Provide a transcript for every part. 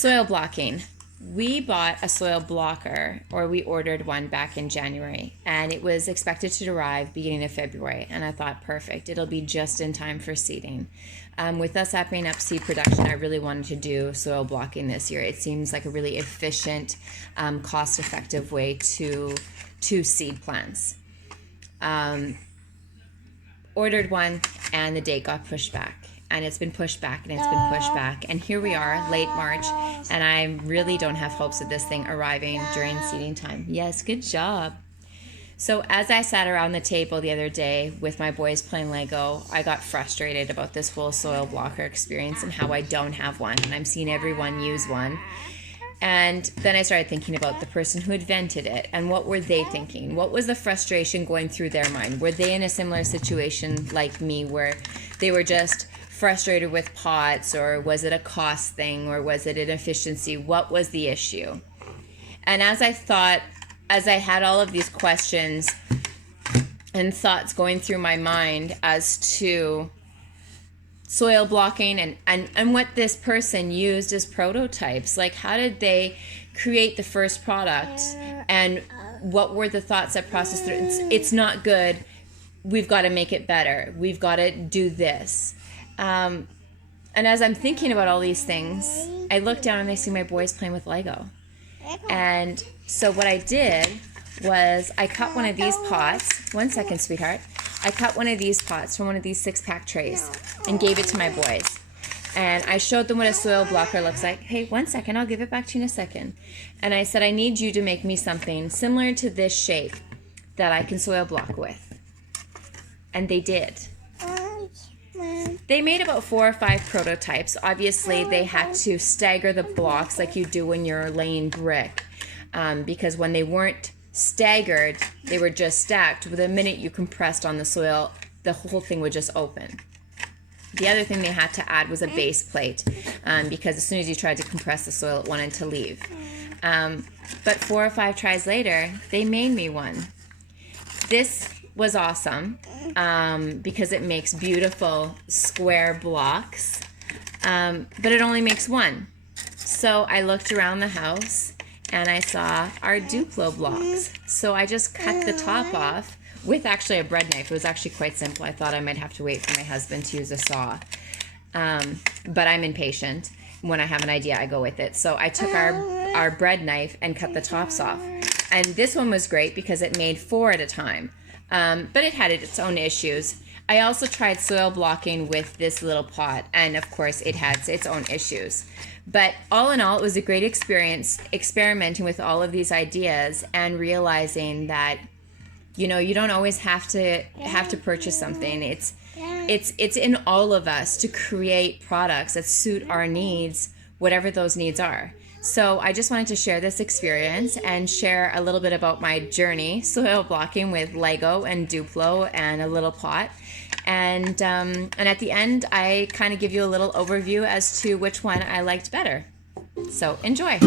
Soil blocking. We bought a soil blocker, or we ordered one back in January, and it was expected to arrive beginning of February. And I thought, perfect, it'll be just in time for seeding. With us upping up seed production, I really wanted to do soil blocking this year. It seems like a really efficient, cost-effective way to seed plants. Ordered one, and the date got pushed back. And it's been pushed back, and it's been pushed back. And here we are, late March, and I really don't have hopes of this thing arriving during seeding time. Yes, good job. So as I sat around the table the other day with my boys playing Lego, I got frustrated about this whole soil blocker experience and how I don't have one. And I'm seeing everyone use one. And then I started thinking about the person who invented it, and what were they thinking? What was the frustration going through their mind? Were they in a similar situation like me, where they were just frustrated with pots, or was it a cost thing, or was it an efficiency? What was the issue? And as I had all of these questions and thoughts going through my mind as to soil blocking and what this person used as prototypes, like how did they create the first product, and what were the thoughts that processed through? It's not good, we've got to make it better, we've got to do this. And as I'm thinking about all these things, I look down and I see my boys playing with Lego. And so what I did was I cut one of these pots. 1 second, sweetheart. I cut one of these pots from one of these 6-pack trays and gave it to my boys. And I showed them what a soil blocker looks like. Hey, 1 second, I'll give it back to you in a second. And I said, I need you to make me something similar to this shape that I can soil block with. And they did. They made about 4 or 5 prototypes. Obviously, they had to stagger the blocks like you do when you're laying brick, because when they weren't staggered, they were just stacked. The minute you compressed on the soil, the whole thing would just open. The other thing they had to add was a base plate, because as soon as you tried to compress the soil, it wanted to leave. But 4 or 5 tries later, they made me one. This was awesome, because it makes beautiful square blocks, but it only makes one. So I looked around the house and I saw our Duplo blocks. So I just cut the top off with actually a bread knife. It was actually quite simple. I thought I might have to wait for my husband to use a saw, but I'm impatient. When I have an idea, I go with it. So I took our bread knife and cut the tops off. And this one was great because it made 4 at a time. But it had its own issues. I also tried soil blocking with this little pot, and of course it had its own issues. But all in all, it was a great experience experimenting with all of these ideas and realizing that, you don't always have to purchase something. It's in all of us to create products that suit our needs, whatever those needs are. So I just wanted to share this experience and share a little bit about my journey soil blocking with Lego and Duplo and a little pot. And at the end, I kind of give you a little overview as to which one I liked better. So enjoy.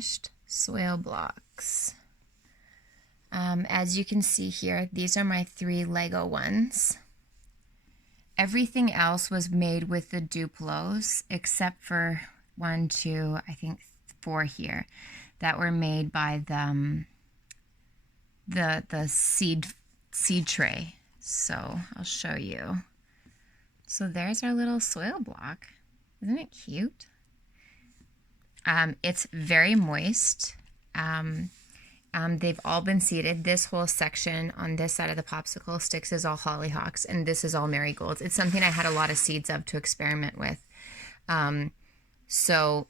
finished soil blocks. As you can see here, these are my 3 Lego ones. Everything else was made with the Duplos, except for 1, 2, I think 4 here, that were made by the seed tray. So I'll show you. So there's our little soil block. Isn't it cute? It's very moist. They've all been seeded. This whole section on this side of the popsicle sticks is all hollyhocks, and this is all marigolds. It's something I had a lot of seeds of to experiment with. So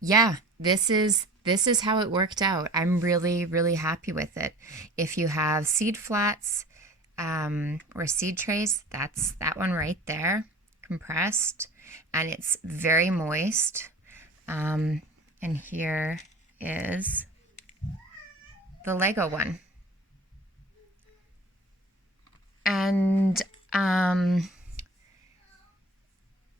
yeah, this is how it worked out. I'm really, really happy with it. If you have seed flats or seed trays, that's that one right there, compressed, and it's very moist. And here is the Lego one. And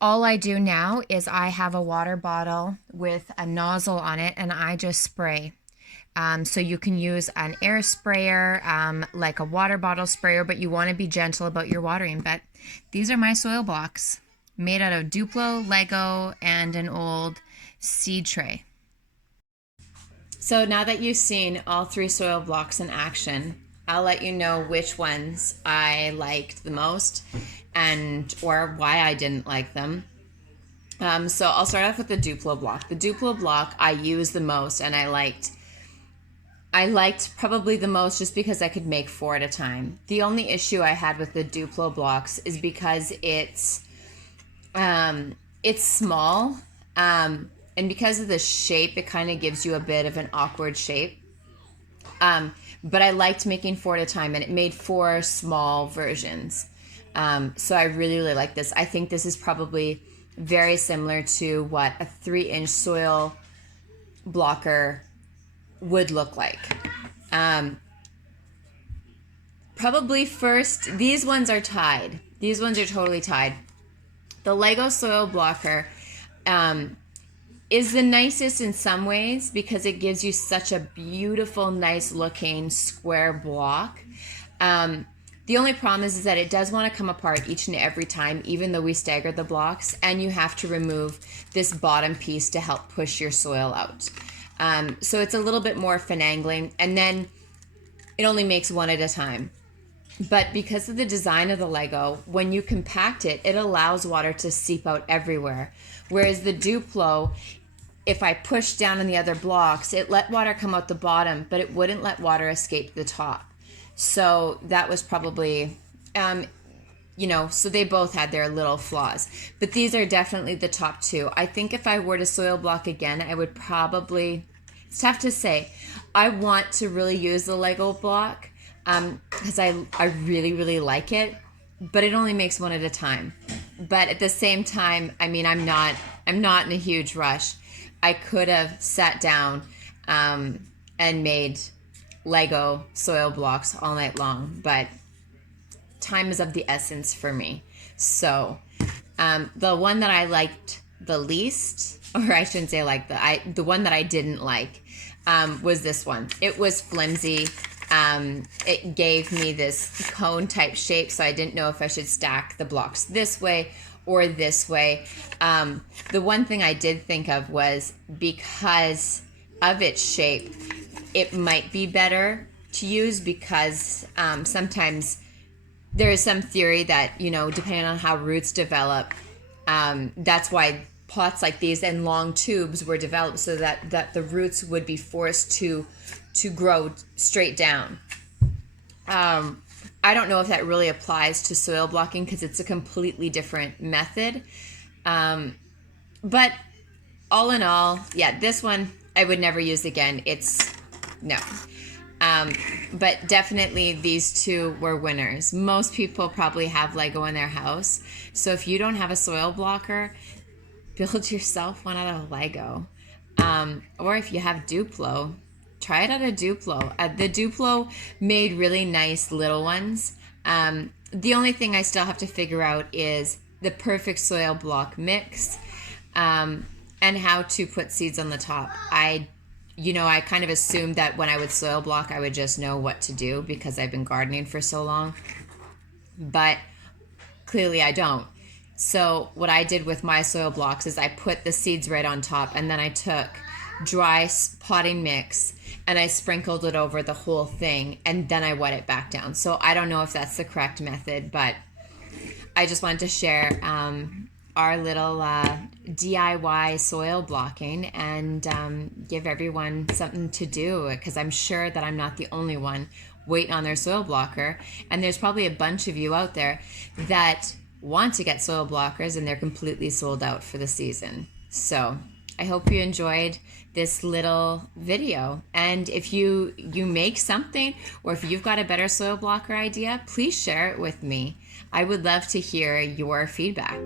all I do now is I have a water bottle with a nozzle on it, and I just spray. So you can use an air sprayer, like a water bottle sprayer, but you want to be gentle about your watering. But these are my soil blocks, made out of Duplo, Lego, and an old seed tray. So now that you've seen all 3 soil blocks in action, I'll let you know which ones I liked the most or why I didn't like them. So I'll start off with the Duplo block. The Duplo block I used the most, and I liked probably the most just because I could make 4 at a time. The only issue I had with the Duplo blocks is because it's small, and because of the shape, it kind of gives you a bit of an awkward shape. But I liked making 4 at a time, and it made 4 small versions. So I really, really like this. I think this is probably very similar to what a 3-inch soil blocker would look like. Probably first, these ones are tied. These ones are totally tied. The Lego soil blocker is the nicest in some ways because it gives you such a beautiful, nice looking square block. The only problem is that it does want to come apart each and every time, even though we staggered the blocks, and you have to remove this bottom piece to help push your soil out. So it's a little bit more finagling, and then it only makes 1 at a time. But because of the design of the Lego, when you compact it, it allows water to seep out everywhere. Whereas the Duplo, if I pushed down on the other blocks, it let water come out the bottom, but it wouldn't let water escape the top. So that was probably, so they both had their little flaws. But these are definitely the top 2. I think if I were to soil block again, I would probably, it's tough to say. I want to really use the Lego block because I really, really like it, but it only makes 1 at a time. But at the same time, I mean, I'm not in a huge rush. I could have sat down and made Lego soil blocks all night long, but time is of the essence for me. So the one that I liked the least, or I shouldn't say like the one that I didn't like was this one. It was flimsy. It gave me this cone type shape, so I didn't know if I should stack the blocks this way or this way. The one thing I did think of was because of its shape, it might be better to use because sometimes there is some theory that, depending on how roots develop, that's why pots like these and long tubes were developed so that the roots would be forced to grow straight down. I don't know if that really applies to soil blocking because it's a completely different method. But all in all, yeah, this one I would never use again. No. But definitely these 2 were winners. Most people probably have Lego in their house. So if you don't have a soil blocker, build yourself one out of Lego. Or if you have Duplo, try it out of Duplo. The Duplo made really nice little ones. The only thing I still have to figure out is the perfect soil block mix. and how to put seeds on the top. I kind of assumed that when I would soil block, I would just know what to do because I've been gardening for so long. But clearly I don't. So what I did with my soil blocks is I put the seeds right on top, and then I took dry potting mix and I sprinkled it over the whole thing, and then I wet it back down. So I don't know if that's the correct method, but I just wanted to share our little DIY soil blocking and give everyone something to do, because I'm sure that I'm not the only one waiting on their soil blocker, and there's probably a bunch of you out there that want to get soil blockers and they're completely sold out for the season. So I hope you enjoyed this little video, and if you make something, or if you've got a better soil blocker idea, please share it with me. I would love to hear your feedback.